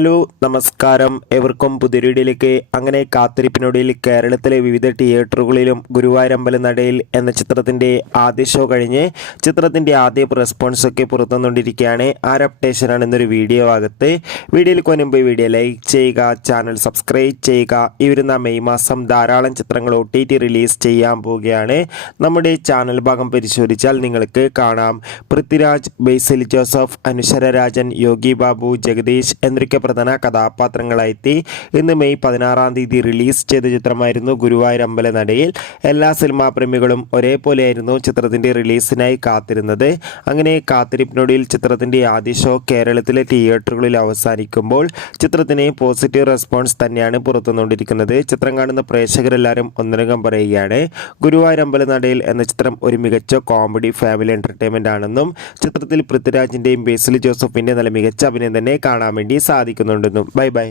Hello നമസ്കാരം, എവർക്കും പുതിയ വീഡിയോയിലേക്ക്. അങ്ങനെ കാത്തിരിപ്പിനൊടുവിൽ കേരളത്തിലെ വിവിധ തിയേറ്ററുകളിലും ഗുരുവായൂരമ്പലം നടയിൽ എന്ന ചിത്രത്തിൻ്റെ ആദ്യ ഷോ കഴിഞ്ഞ് ചിത്രത്തിൻ്റെ ആദ്യ റെസ്പോൺസൊക്കെ പുറത്തുവന്നുകൊണ്ടിരിക്കുകയാണ്. അപ്ഡേഷനാണ് എന്നൊരു വീഡിയോ ഭാഗത്ത്. വീഡിയോയിൽ മുൻപ് വീഡിയോ ലൈക്ക് ചെയ്യുക, ചാനൽ സബ്സ്ക്രൈബ് ചെയ്യുക. ഈ വരുന്ന മെയ് മാസം ധാരാളം ചിത്രങ്ങൾ OTT റിലീസ് ചെയ്യാൻ പോവുകയാണ്. നമ്മുടെ ചാനൽ ഭാഗം പരിശോധിച്ചാൽ നിങ്ങൾക്ക് കാണാം. പൃഥ്വിരാജ്, ബേസിൽ ജോസഫ്, അനുശ്വര രാജൻ, യോഗി ബാബു, ജഗദീഷ് എന്നൊക്കെ പ്രധാന കഥാപാത്രങ്ങളായി ഇന്ന് മെയ് 16-ാം തീയതി റിലീസ് ചെയ്ത ചിത്രമായിരുന്നു ഗുരുവായൂരമ്പലം നടയിൽ. എല്ലാ സിനിമാ പ്രേമികളും ഒരേപോലെയായിരുന്നു ചിത്രത്തിൻ്റെ റിലീസിനായി കാത്തിരുന്നത്. അങ്ങനെ കാത്തിരിപ്പിനൊടുവിൽ ചിത്രത്തിൻ്റെ ആദ്യ ഷോ കേരളത്തിലെ തിയേറ്ററുകളിൽ അവസാനിക്കുമ്പോൾ ചിത്രത്തിന് പോസിറ്റീവ് റെസ്പോൺസ് തന്നെയാണ് പുറത്തുവന്നുകൊണ്ടിരിക്കുന്നത്. ചിത്രം കാണുന്ന പ്രേക്ഷകരെല്ലാവരും ഒന്നടങ്കം പറയുകയാണ്, ഗുരുവായൂരമ്പലം നടയിൽ എന്ന ചിത്രം ഒരു മികച്ച കോമഡി ഫാമിലി എൻ്റർടൈൻമെൻ്റ് ആണെന്നും ചിത്രത്തിൽ പൃഥ്വിരാജിൻ്റെയും ബേസിൽ ജോസഫിൻ്റെ നല്ല മികച്ച അഭിനയം തന്നെ കാണാൻ വേണ്ടി സാധിക്കുന്നുണ്ടെന്നും. ബൈ.